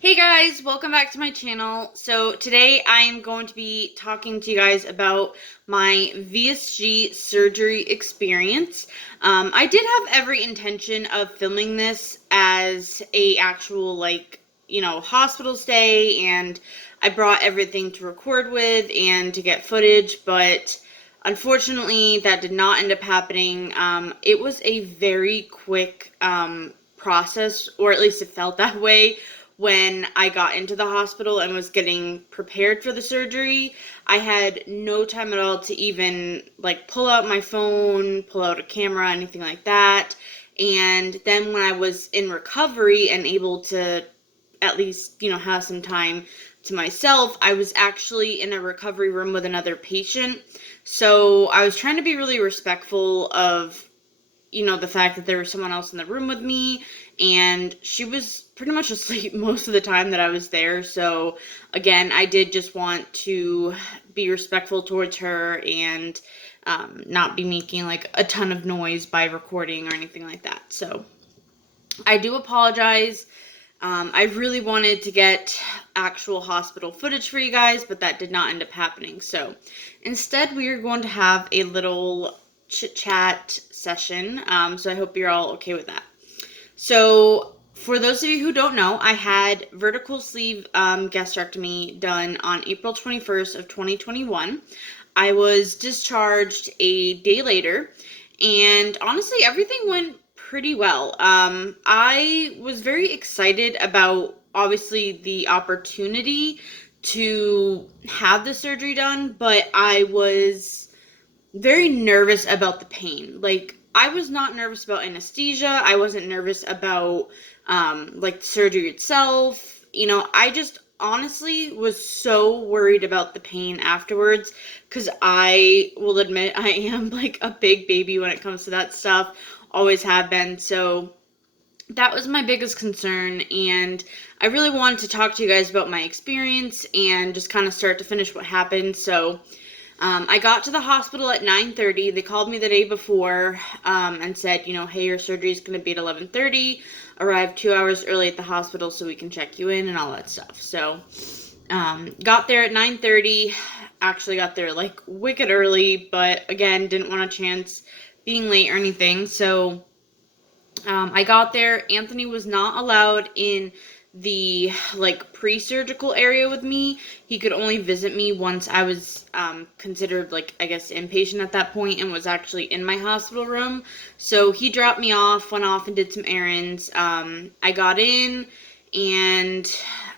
Hey guys, welcome back to my channel. So today I am going to be talking to you guys about my Vsg Surgery Experience. I did have every intention of filming this as a actual hospital stay, and I brought everything to record with and to get footage, but unfortunately that did not end up happening. It was a very quick process, or at least it felt that way when I got into the hospital and was getting prepared for the surgery. I had no time at all to even pull out my phone, pull out a camera, anything like that. And then when I was in recovery and able to at least, have some time to myself, I was actually in a recovery room with another patient. So I was trying to be really respectful of the fact that there was someone else in the room with me, and she was pretty much asleep most of the time that I was there. So again, I did just want to be respectful towards her and not be making a ton of noise by recording or anything like that. So I do apologize. I really wanted to get actual hospital footage for you guys, but that did not end up happening. So instead, we are going to have a little chit-chat session. So I hope you're all okay with that. So for those of you who don't know, I had vertical sleeve gastrectomy done on April 21st of 2021. I was discharged a day later, and honestly, everything went pretty well. I was very excited about, obviously, the opportunity to have the surgery done, but I was very nervous about the pain. I was not nervous about anesthesia. I wasn't nervous about the surgery itself. I just honestly was so worried about the pain afterwards, because I will admit I am a big baby when it comes to that stuff. Always have been. So that was my biggest concern, and I really wanted to talk to you guys about my experience and just kind of start to finish what happened. So I got to the hospital at 9:30. They called me the day before and said, hey, your surgery is going to be at 11:30. Arrive 2 hours early at the hospital so we can check you in and all that stuff. So got there at 9:30. Actually got there wicked early, but again, didn't want a chance being late or anything. So I got there. Anthony was not allowed in the pre-surgical area with me. He could only visit me once I was considered I guess inpatient at that point and was actually in my hospital room. So he dropped me off, went off and did some errands. I got in, and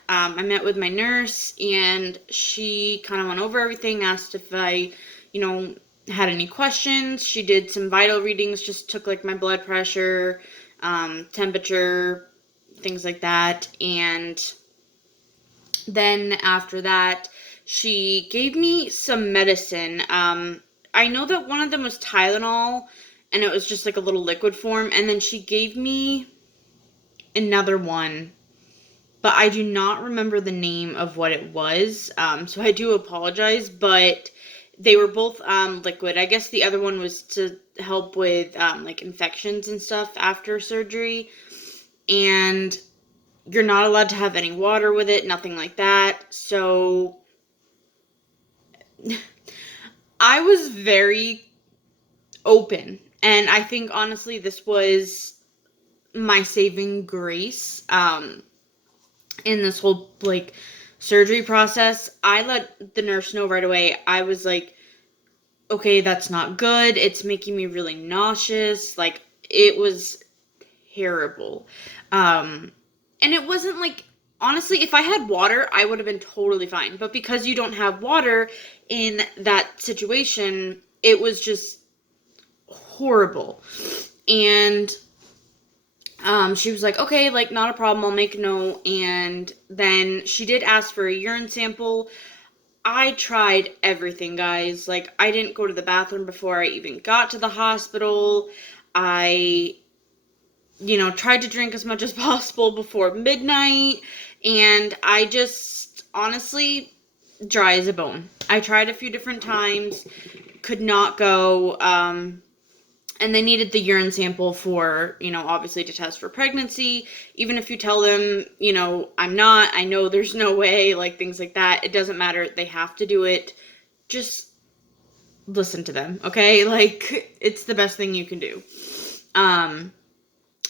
I met with my nurse, and she kind of went over everything, asked if I had any questions. She did some vital readings, just took my blood pressure, temperature, things like that. And then after that, she gave me some medicine. I know that one of them was Tylenol, and it was just a little liquid form. And then she gave me another one, but I do not remember the name of what it was. So I do apologize, but they were both liquid. I guess the other one was to help with infections and stuff after surgery. And you're not allowed to have any water with it, nothing like that. So I was very open. And I think, honestly, this was my saving grace in this whole surgery process. I let the nurse know right away. I was okay, that's not good. It's making me really nauseous. It was terrible. And it wasn't honestly, if I had water, I would have been totally fine. But because you don't have water in that situation, it was just horrible. And she was like, okay, not a problem. I'll make a note. And then she did ask for a urine sample. I tried everything, guys. I didn't go to the bathroom before I even got to the hospital. I tried to drink as much as possible before midnight, and I just, honestly, dry as a bone. I tried a few different times, could not go, And they needed the urine sample for, obviously to test for pregnancy. Even if you tell them, I'm not, I know there's no way, like things like that, it doesn't matter. They have to do it. Just listen to them, okay? Like, it's the best thing you can do.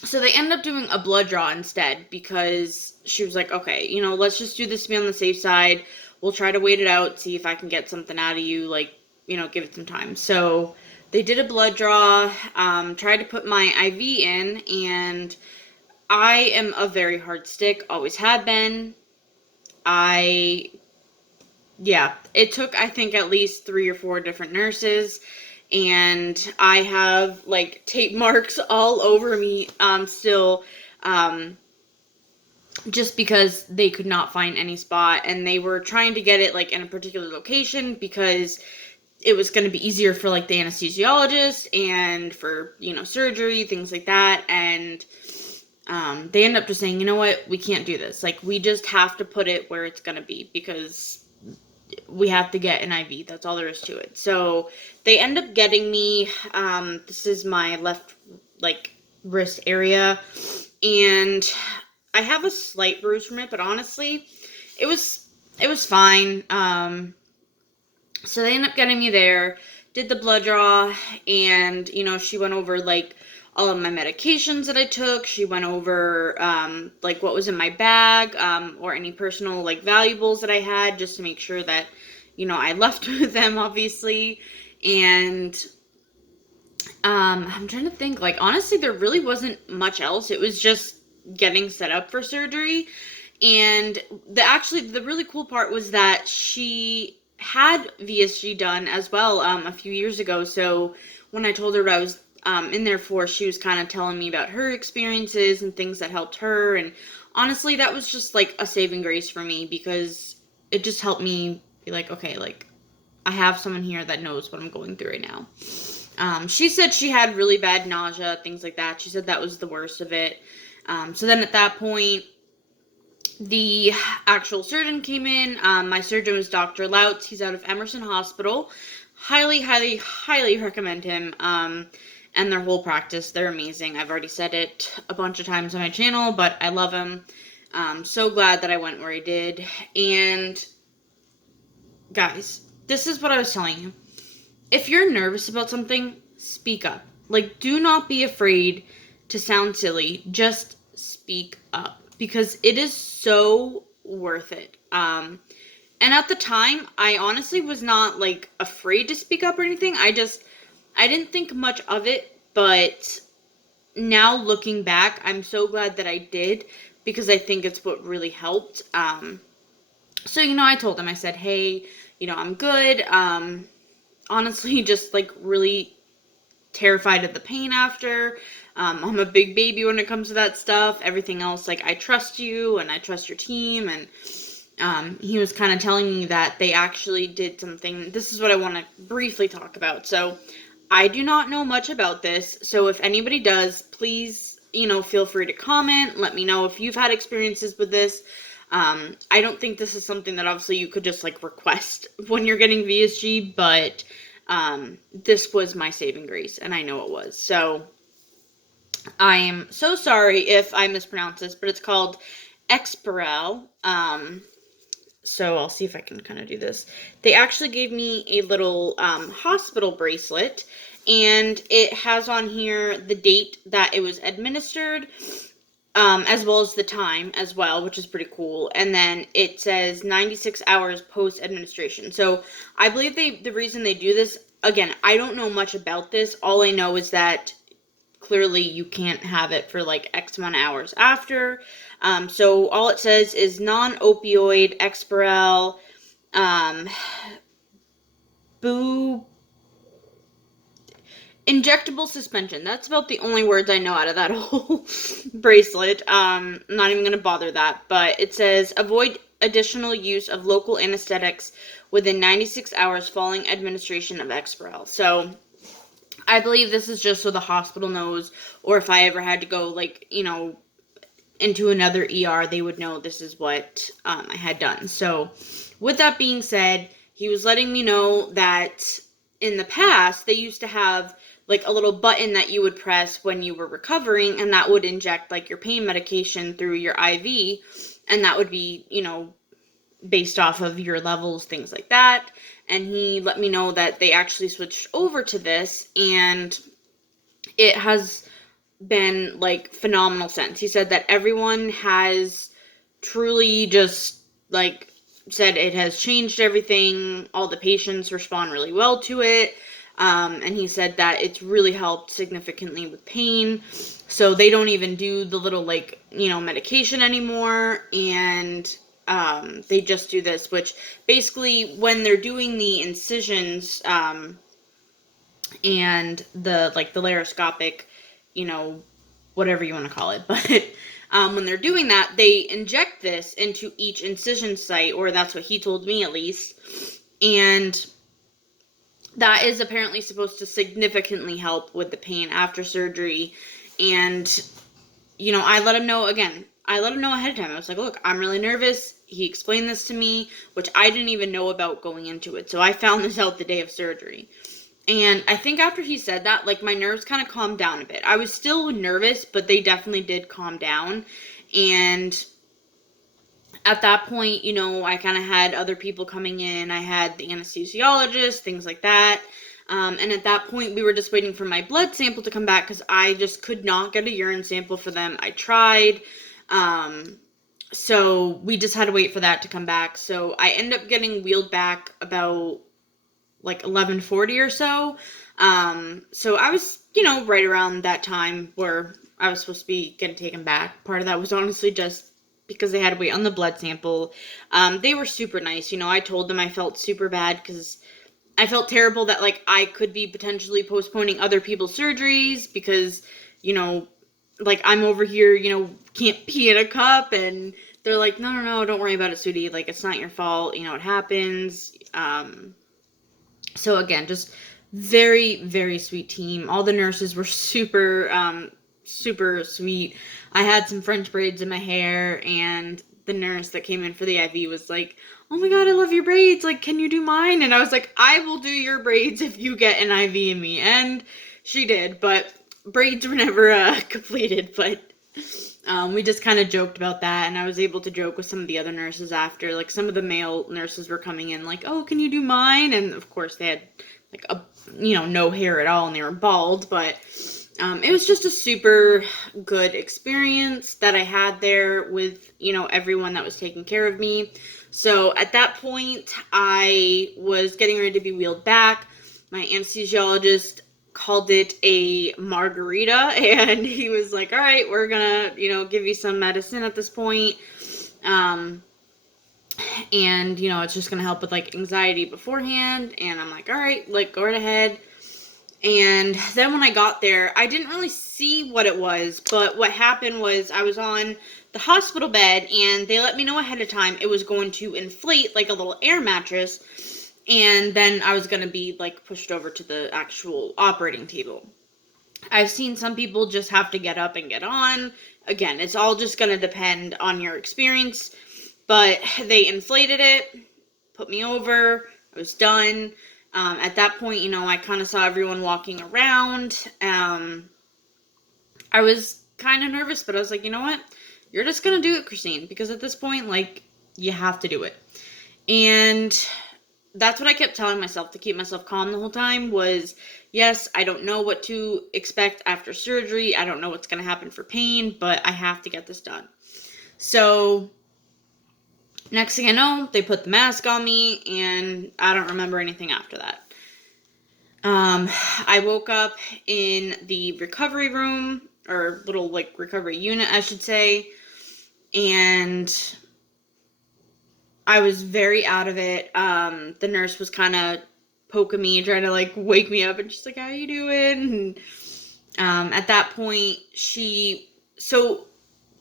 So they end up doing a blood draw instead because she was like, okay, let's just do this to be on the safe side. We'll try to wait it out, see if I can get something out of you, like, give it some time. So they did a blood draw, tried to put my IV in, and I am a very hard stick, always have been. It took, I think, at least 3 or 4 different nurses, and I have, like, tape marks all over me, still, just because they could not find any spot, and they were trying to get it, like, in a particular location, because it was going to be easier for, like, the anesthesiologist, and for, surgery, things like that, and, they end up just saying, you know what, we can't do this, like, we just have to put it where it's going to be, because we have to get an IV. That's all there is to it. So they end up getting me, this is my left, like, wrist area, and I have a slight bruise from it, but honestly, it was fine. So they end up getting me there, did the blood draw, and, she went over, like, all of my medications that I took. She went over, like, what was in my bag, or any personal, like, valuables that I had, just to make sure that, I left with them, obviously. And, I'm trying to think, like, honestly, there really wasn't much else. It was just getting set up for surgery. And the really cool part was that she had VSG done as well, a few years ago. So when I told her what I was in there for, she was kind of telling me about her experiences and things that helped her, and honestly, that was just like a saving grace for me, because it just helped me be like, okay, like, I have someone here that knows what I'm going through right now. She said she had really bad nausea, things like that. She said that was the worst of it. So then at that point, the actual surgeon came in. My surgeon was Dr. Lautz. He's out of Emerson Hospital. Highly, highly, highly recommend him. And their whole practice, they're amazing. I've already said it a bunch of times on my channel, but I love him. So glad that I went where I did. And guys, this is what I was telling you. If you're nervous about something, speak up. Like, do not be afraid to sound silly. Just speak up, because it is so worth it. And at the time, I honestly was not, like, afraid to speak up or anything. I didn't think much of it, but now looking back, I'm so glad that I did, because I think it's what really helped. So, I told him, I said, hey, I'm good. Honestly, just, like, really terrified of the pain after. I'm a big baby when it comes to that stuff. Everything else, like, I trust you, and I trust your team, and he was kind of telling me that they actually did something. This is what I want to briefly talk about. So I do not know much about this, so if anybody does, please, feel free to comment. Let me know if you've had experiences with this. I don't think this is something that obviously you could just, like, request when you're getting VSG, but this was my saving grace, and I know it was. So I am so sorry if I mispronounce this, but it's called Exparel. So I'll see if I can kind of do this. They actually gave me a little hospital bracelet, and it has on here the date that it was administered, as well as the time as well, which is pretty cool. And then it says 96 hours post-administration. So I believe the reason they do this, again, I don't know much about this. All I know is that clearly you can't have it for, like, X amount of hours after. So all it says is non-opioid Exparel, injectable suspension. That's about the only words I know out of that whole bracelet. I'm not even going to bother that. But it says, avoid additional use of local anesthetics within 96 hours following administration of Exparel. So I believe this is just so the hospital knows, or if I ever had to go, like, into another ER, they would know this is what I had done. So with that being said, he was letting me know that in the past, they used to have, like a little button that you would press when you were recovering, and that would inject like your pain medication through your IV, and that would be, based off of your levels, things like that. And he let me know that they actually switched over to this, and it has been like phenomenal since. He said that everyone has truly just like said it has changed everything. All the patients respond really well to it. And he said that it's really helped significantly with pain. So they don't even do the little medication anymore. And they just do this, which basically when they're doing the incisions, and the laparoscopic, whatever you want to call it, but when they're doing that, they inject this into each incision site, or that's what he told me at least, and that is apparently supposed to significantly help with the pain after surgery. And I let him know ahead of time. I was like, look, I'm really nervous. He explained this to me, which I didn't even know about going into it, so I found this out the day of surgery. And I think after he said that, like, my nerves kind of calmed down a bit. I was still nervous, but they definitely did calm down. And at that point, I kind of had other people coming in. I had the anesthesiologist, things like that. And at that point, we were just waiting for my blood sample to come back because I just could not get a urine sample for them. I tried. So we just had to wait for that to come back. So I ended up getting wheeled back about like 11:40 or so. So I was, right around that time where I was supposed to be getting taken back. Part of that was honestly just because they had to wait on the blood sample. They were super nice. I told them I felt super bad because I felt terrible that like I could be potentially postponing other people's surgeries because, like I'm over here, can't pee in a cup, and they're like, no, don't worry about it, sweetie. Like, it's not your fault. It happens. So again, just very, very sweet team. All the nurses were super, super sweet. I had some French braids in my hair, and the nurse that came in for the IV was like, oh my God, I love your braids. Like, can you do mine? And I was like, I will do your braids if you get an IV in me. And she did, but braids were never completed. But we just kind of joked about that, and I was able to joke with some of the other nurses after. Like, some of the male nurses were coming in like, oh, can you do mine? And of course they had like no hair at all, and they were bald, but it was just a super good experience that I had there with everyone that was taking care of me. So at that point, I was getting ready to be wheeled back. My anesthesiologist called it a margarita, and he was like, all right, we're gonna give you some medicine at this point, and it's just gonna help with like anxiety beforehand. And I'm like, all right, like, go right ahead. And then when I got there, I didn't really see what it was, but what happened was I was on the hospital bed, and they let me know ahead of time it was going to inflate like a little air mattress, and then I was going to be like pushed over to the actual operating table. I've seen some people just have to get up and get on. Again, it's all just going to depend on your experience, but they inflated it, put me over, I was done. At that point, I kind of saw everyone walking around. I was kind of nervous, but I was like, you know what? You're just going to do it, Christine, because at this point, like, you have to do it. And that's what I kept telling myself to keep myself calm the whole time was, yes, I don't know what to expect after surgery. I don't know what's going to happen for pain, but I have to get this done. So next thing I know, they put the mask on me, and I don't remember anything after that. I woke up in the recovery room, or little like recovery unit, I should say, and I was very out of it. The nurse was kind of poking me, trying to like wake me up, and she's like, how you doing? And at that point, so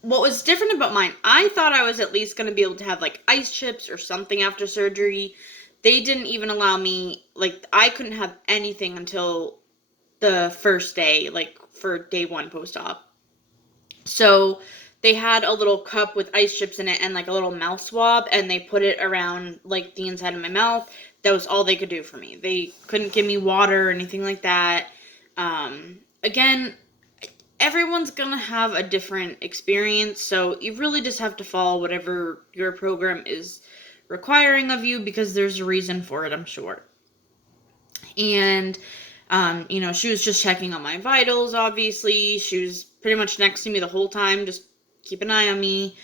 what was different about mine, I thought I was at least going to be able to have like ice chips or something after surgery. They didn't even allow me, like, I couldn't have anything until the first day, like for day one post-op. So they had a little cup with ice chips in it and like a little mouth swab, and they put it around like the inside of my mouth. That was all they could do for me. They couldn't give me water or anything like that. Again, everyone's gonna have a different experience, so you really just have to follow whatever your program is requiring of you, because there's a reason for it, I'm sure. And she was just checking on my vitals, obviously. She was pretty much next to me the whole time, just keep an eye on me.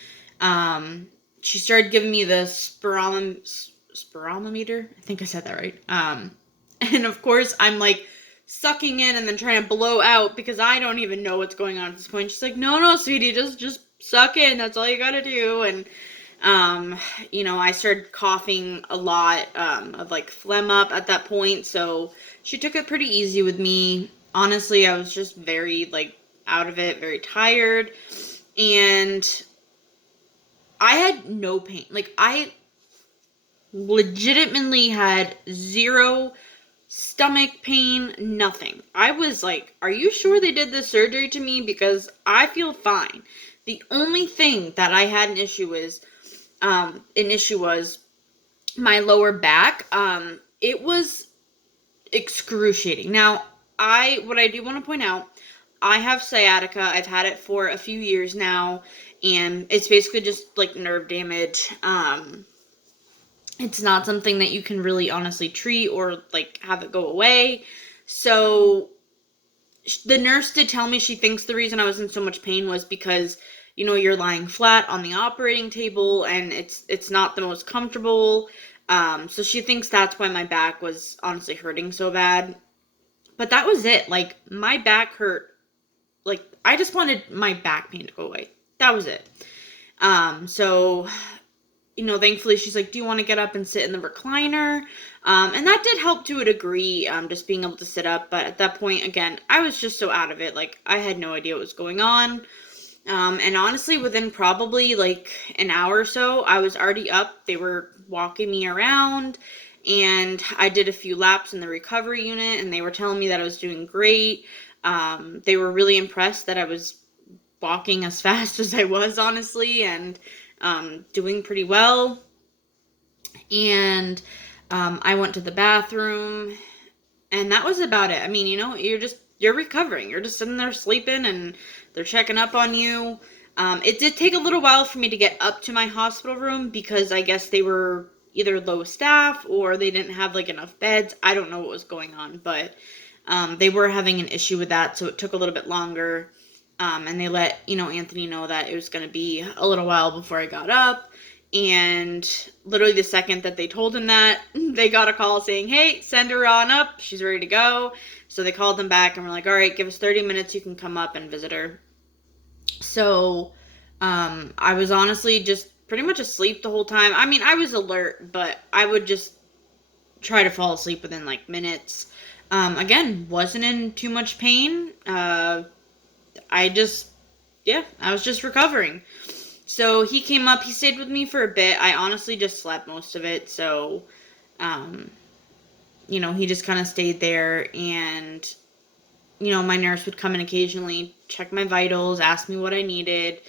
She started giving me the spirometer. I think I said that right. And of course, I'm like sucking in and then trying to blow out because I don't even know what's going on at this point. She's like, no, sweetie, just suck in. That's all you gotta do. And I started coughing a lot, of like phlegm up at that point. So she took it pretty easy with me. Honestly, I was just very like out of it, very tired. And I had no pain. Like, I legitimately had zero stomach pain, nothing. I was like, are you sure they did this surgery to me? Because I feel fine. The only thing that I had an issue was my lower back. It was excruciating. Now, what I do want to point out, I have sciatica. I've had it for a few years now, and it's basically just like nerve damage. It's not something that you can really honestly treat or like have it go away. So the nurse did tell me she thinks the reason I was in so much pain was because, you're lying flat on the operating table and it's not the most comfortable. So she thinks that's why my back was honestly hurting so bad. But that was it. Like, my back hurt. Like, I just wanted my back pain to go away. That was it. So thankfully she's like, do you want to get up and sit in the recliner? And that did help to a degree, just being able to sit up. But at that point, again, I was just so out of it. Like, I had no idea what was going on. And honestly, within probably like an hour or so, I was already up. They were walking me around, and I did a few laps in the recovery unit, and they were telling me that I was doing great. They were really impressed that I was walking as fast as I was, honestly, and doing pretty well. And I went to the bathroom, and that was about it. I mean, you're recovering. You're just sitting there sleeping, and they're checking up on you. It did take a little while for me to get up to my hospital room because I guess they were either low staff or they didn't have like enough beds. I don't know what was going on, but they were having an issue with that, so it took a little bit longer. And they let, Anthony know that it was going to be a little while before I got up. And literally the second that they told him that, they got a call saying, hey, send her on up. She's ready to go. So they called them back and were like, all right, give us 30 minutes. You can come up and visit her. So I was honestly just pretty much asleep the whole time. I mean, I was alert, but I would just try to fall asleep within like minutes. Again, wasn't in too much pain. I was just recovering. So he came up, he stayed with me for a bit. I honestly just slept most of it. So, he just kind of stayed there, and, my nurse would come in occasionally, check my vitals, ask me what I needed.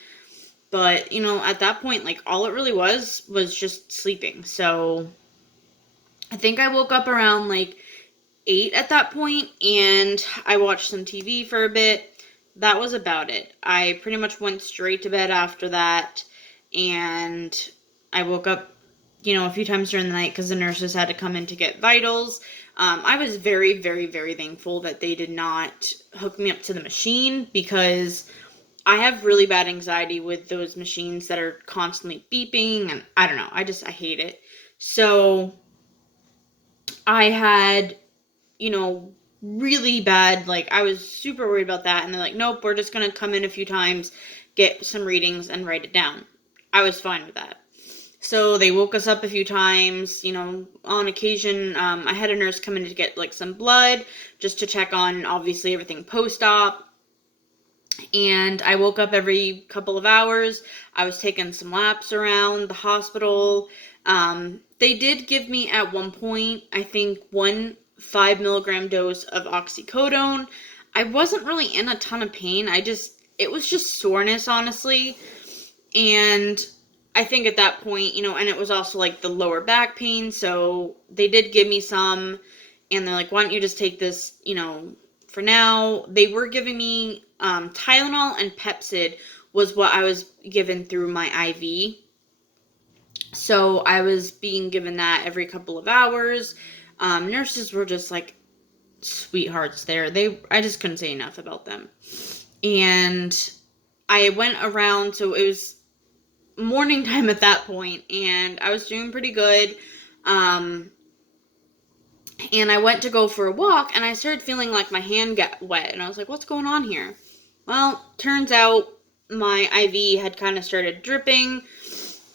But, at that point, like, all it really was just sleeping. So I think I woke up around like 8 at that point, and I watched some TV for a bit. That was about it. I pretty much went straight to bed after that, and I woke up, a few times during the night because the nurses had to come in to get vitals. I was very, very, very thankful that they did not hook me up to the machine, because I have really bad anxiety with those machines that are constantly beeping, and I don't know, I hate it. So I had, really bad, like, I was super worried about that, and they're like, nope, we're just gonna come in a few times, get some readings, and write it down. I was fine with that. So they woke us up a few times, on occasion. I had a nurse come in to get like some blood, just to check on obviously everything post-op. And I woke up every couple of hours. I was taking some laps around the hospital. They did give me at one point, I think, 1 5 milligram dose of oxycodone. I wasn't really in a ton of pain. It was just soreness, honestly. And I think at that point, and it was also like the lower back pain. So they did give me some, and they're like, why don't you just take this, for now. They were giving me Tylenol and Pepsid was what I was given through my IV. So I was being given that every couple of hours. Nurses were just like sweethearts there. I just couldn't say enough about them. And I went around, so it was morning time at that point, and I was doing pretty good. And I went to go for a walk, and I started feeling like my hand got wet, and I was like, what's going on here? Well, turns out my IV had kind of started dripping,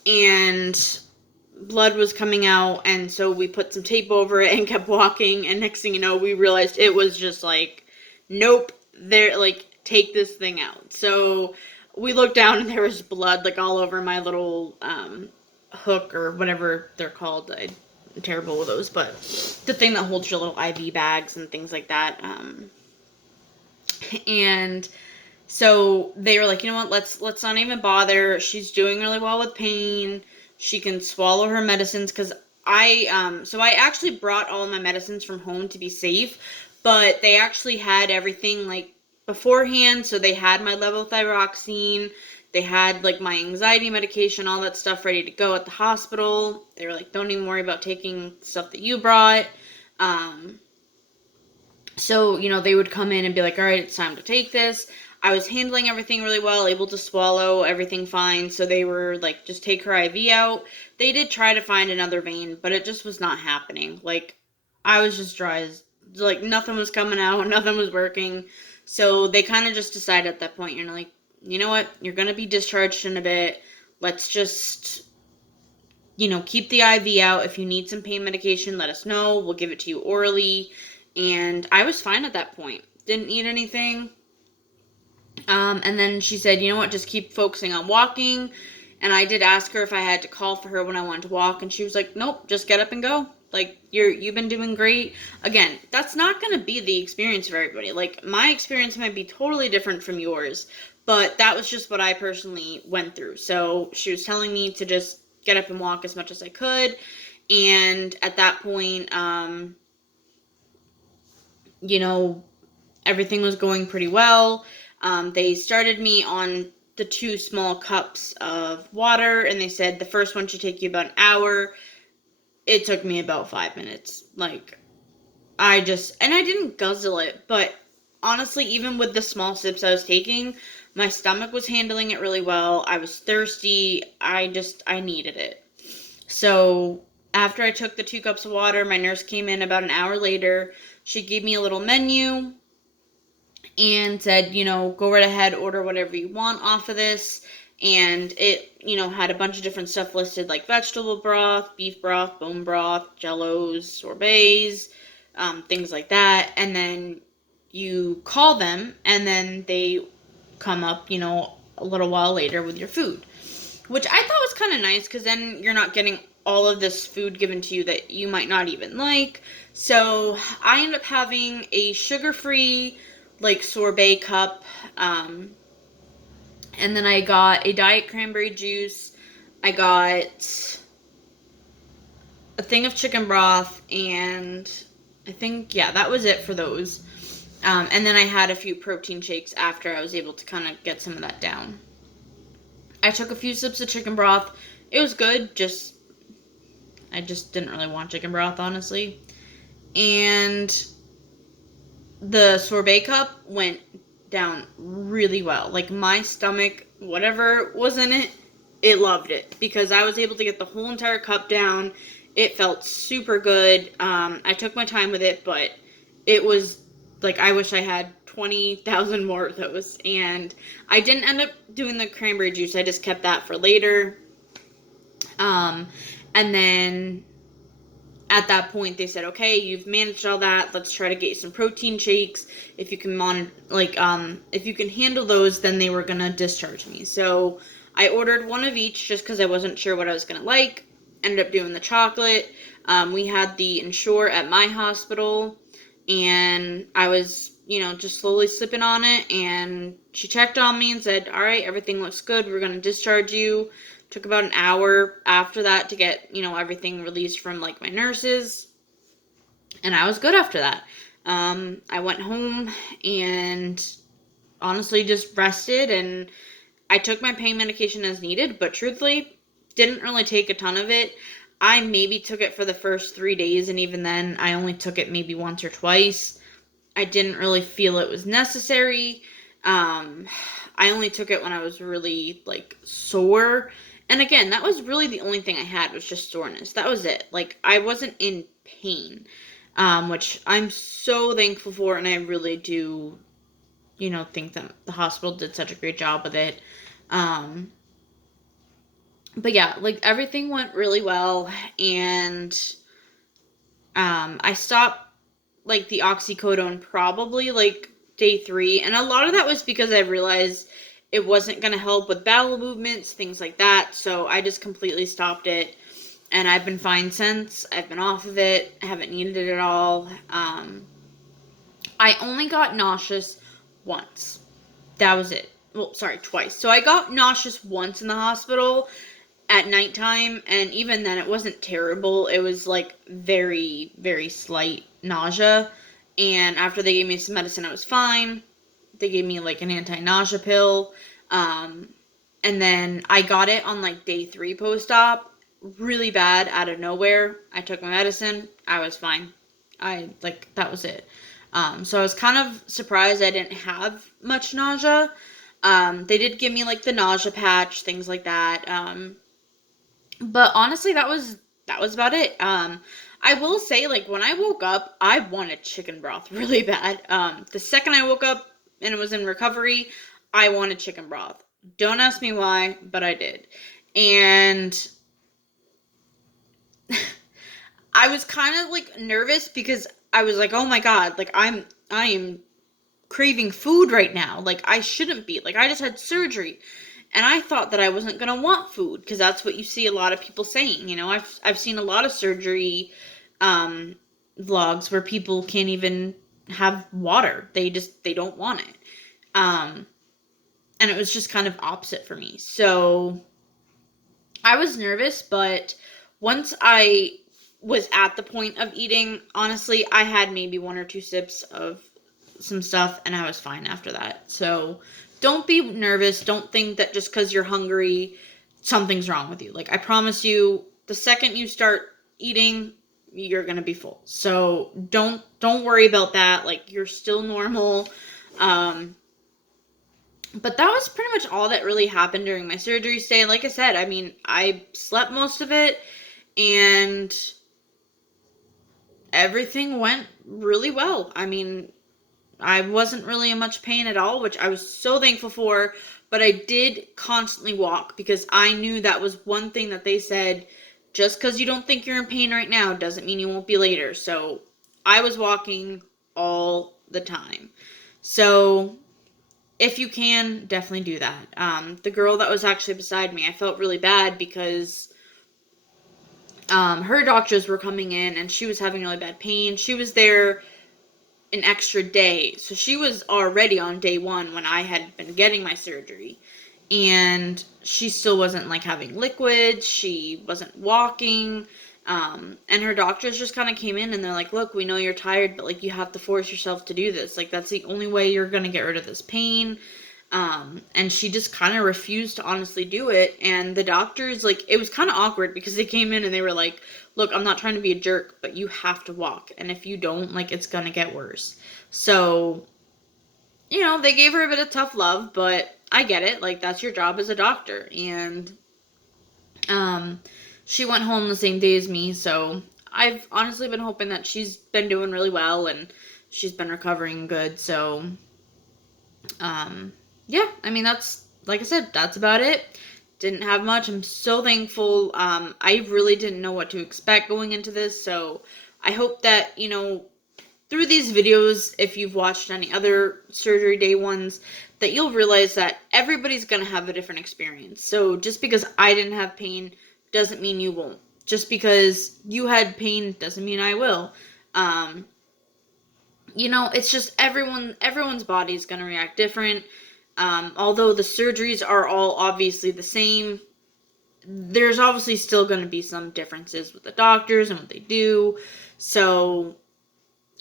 and blood was coming out, and so we put some tape over it and kept walking, and next thing you know, we realized it was just like, nope, there, like, take this thing out. So we looked down, and there was blood, like, all over my little hook, or whatever they're called. I'm terrible with those, but the thing that holds your little IV bags and things like that. And so they were like, you know what, let's not even bother. She's doing really well with pain. She can swallow her medicines, because I actually brought all my medicines from home to be safe, but they actually had everything like beforehand. So they had my levothyroxine, they had like my anxiety medication, all that stuff ready to go at the hospital. They were like, don't even worry about taking stuff that you brought. So, you know, they would come in and be like, all right, it's time to take this. I was handling everything really well, able to swallow everything fine. So they were like, just take her IV out. They did try to find another vein, but it just was not happening. Like, I was just dry as, like, nothing was coming out, nothing was working. So they kind of just decided at that point, you're like, you know what, you're going to be discharged in a bit. Let's just, you know, keep the IV out. If you need some pain medication, let us know. We'll give it to you orally. And I was fine at that point. Didn't eat anything. And then she said, you know what, just keep focusing on walking. And I did ask her if I had to call for her when I wanted to walk. And she was like, nope, just get up and go. Like, you've been doing great. Again, that's not going to be the experience for everybody. Like, my experience might be totally different from yours, but that was just what I personally went through. So she was telling me to just get up and walk as much as I could. And at that point, you know, everything was going pretty well. They started me on the 2 small cups of water, and they said the first one should take you about an hour. It took me about 5 minutes. Like, I didn't guzzle it, but honestly, even with the small sips I was taking, my stomach was handling it really well. I was thirsty. I needed it. So after I took the 2 cups of water, my nurse came in about an hour later. She gave me a little menu and said, you know, go right ahead, order whatever you want off of this. And it, you know, had a bunch of different stuff listed, like vegetable broth, beef broth, bone broth, jellos, sorbets, things like that. And then you call them, and then they come up, you know, a little while later with your food, which I thought was kind of nice, because then you're not getting all of this food given to you that you might not even like. So I ended up having a sugar-free, like, sorbet cup, and then I got a diet cranberry juice. I got a thing of chicken broth, and I think, yeah, that was it for those. And then I had a few protein shakes after I was able to kind of get some of that down. I took a few sips of chicken broth. It was good, I just didn't really want chicken broth, honestly. And the sorbet cup went down really well. Like, my stomach, whatever was in it, it loved it, because I was able to get the whole entire cup down. It felt super good. I took my time with it, but it was like, I wish I had 20,000 more of those. And I didn't end up doing the cranberry juice. I just kept that for later. And then at that point, they said, okay, you've managed all that. Let's try to get you some protein shakes. If you can if you can handle those, then they were going to discharge me. So I ordered one of each, just because I wasn't sure what I was going to like. Ended up doing the chocolate. We had the Ensure at my hospital, and I was, you know, just slowly sipping on it. And she checked on me and said, all right, everything looks good. We're going to discharge you. Took about an hour after that to get, you know, everything released from, like, my nurses. And I was good after that. I went home and honestly just rested, and I took my pain medication as needed, but truthfully, didn't really take a ton of it. I maybe took it for the first 3 days, and even then, I only took it maybe once or twice. I didn't really feel it was necessary. Um, I only took it when I was really like sore. And again, that was really the only thing I had was just soreness. That was it. Like I wasn't in pain, which I'm so thankful for, and I really do, think that the hospital did such a great job with it. Um, but yeah, like everything went really well, and I stopped like the oxycodone probably like day 3, and a lot of that was because I realized it wasn't going to help with bowel movements, things like that. So I just completely stopped it, and I've been fine since. I've been off of it. I haven't needed it at all. I only got nauseous once. That was it. Well, sorry, twice. So I got nauseous once in the hospital at nighttime, and even then it wasn't terrible. It was like very, very slight nausea. And after they gave me some medicine, I was fine. They gave me like an anti-nausea pill. Um, and then I got it on like day 3 post-op, really bad out of nowhere. I took my medicine. I was fine. That was it. So I was kind of surprised I didn't have much nausea. They did give me like the nausea patch, things like that. But honestly, that was about it. I will say, like, when I woke up, I wanted chicken broth really bad. The second I woke up and it was in recovery, I wanted chicken broth. Don't ask me why, but I did. And I was kind of like nervous because I was like, oh my God, like I am craving food right now. Like I shouldn't be. Like I just had surgery. And I thought that I wasn't going to want food because that's what you see a lot of people saying. I've seen a lot of surgery um vlogs where people can't even have water. They don't want it. Um and it was just kind of opposite for me. So I was nervous, but once I was at the point of eating, honestly, I had maybe 1 or 2 sips of some stuff and I was fine after that. So don't be nervous. Don't think that just because you're hungry, something's wrong with you. Like I promise you, the second you start eating, you're gonna be full. So don't worry about that. Like you're still normal. But that was pretty much all that really happened during my surgery stay. Like I said, I mean, I slept most of it and everything went really well. I mean, I wasn't really in much pain at all, which I was so thankful for, but I did constantly walk because I knew that was one thing that they said, just because you don't think you're in pain right now doesn't mean you won't be later. So I was walking all the time. So if you can, definitely do that. The girl that was actually beside me, I felt really bad because her doctors were coming in and she was having really bad pain. She was there an extra day. So she was already on day 1 when I had been getting my surgery. And she still wasn't like having liquids. She wasn't walking. And her doctors just kind of came in and they're like, look, we know you're tired, but like you have to force yourself to do this. Like that's the only way you're going to get rid of this pain. And she just kind of refused to honestly do it. And the doctors, like, it was kind of awkward because they came in and they were like, look, I'm not trying to be a jerk, but you have to walk. And if you don't, like, it's going to get worse. So, they gave her a bit of tough love, but I get it. Like, that's your job as a doctor. And, she went home the same day as me. So I've honestly been hoping that she's been doing really well and she's been recovering good. So, yeah, I mean, that's, like I said, that's about it. Didn't have much. I'm so thankful. I really didn't know what to expect going into this, so I hope that, through these videos, if you've watched any other surgery day ones, that you'll realize that everybody's going to have a different experience. So just because I didn't have pain doesn't mean you won't. Just because you had pain doesn't mean I will. It's just everyone's body is going to react different. Although the surgeries are all obviously the same, there's obviously still going to be some differences with the doctors and what they do. So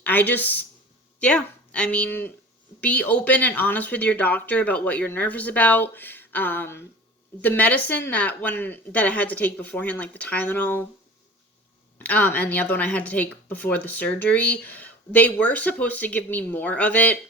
I just Yeah, I mean, be open and honest with your doctor about what you're nervous about. The medicine that I had to take beforehand, like the Tylenol, and the other one I had to take before the surgery, they were supposed to give me more of it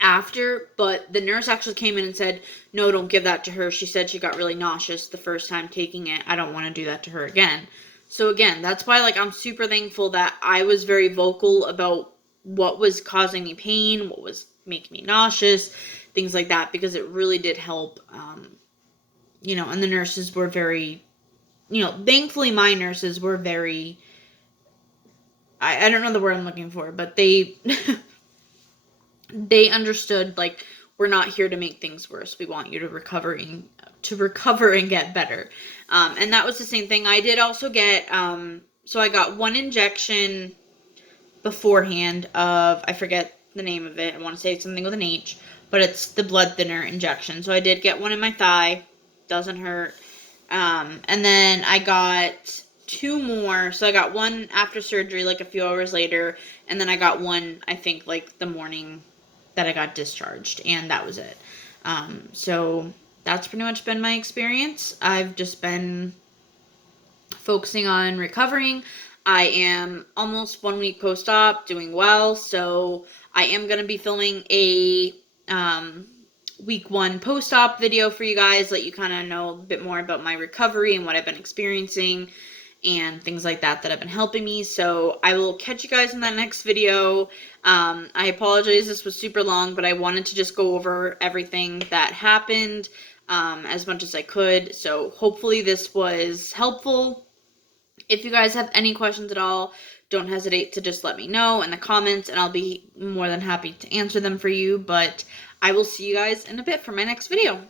after, but the nurse actually came in and said, no, don't give that to her. She said she got really nauseous the first time taking it. I don't want to do that to her again. So again, that's why like I'm super thankful that I was very vocal about what was causing me pain, what was making me nauseous, things like that, because it really did help. And the nurses were very, thankfully my nurses were very, I don't know the word I'm looking for, but they they understood, like, we're not here to make things worse. We want you to recover and get better. And that was the same thing. I did also get so I got one injection beforehand of, I forget the name of it. I want to say it's something with an H, but it's the blood thinner injection. So I did get one in my thigh. Doesn't hurt. And then I got two more. So I got one after surgery, like a few hours later, and then I got one, I think, like the morning that I got discharged, and that was it. So that's pretty much been my experience. I've just been focusing on recovering. I am almost 1 week post-op, doing well, so I am going to be filming a week 1 post-op video for you guys, let you kind of know a bit more about my recovery and what I've been experiencing and things like that have been helping me. So I will catch you guys in that next video. I apologize, this was super long, but I wanted to just go over everything that happened as much as I could. So hopefully this was helpful. If you guys have any questions at all, don't hesitate to just let me know in the comments, and I'll be more than happy to answer them for you. But I will see you guys in a bit for my next video.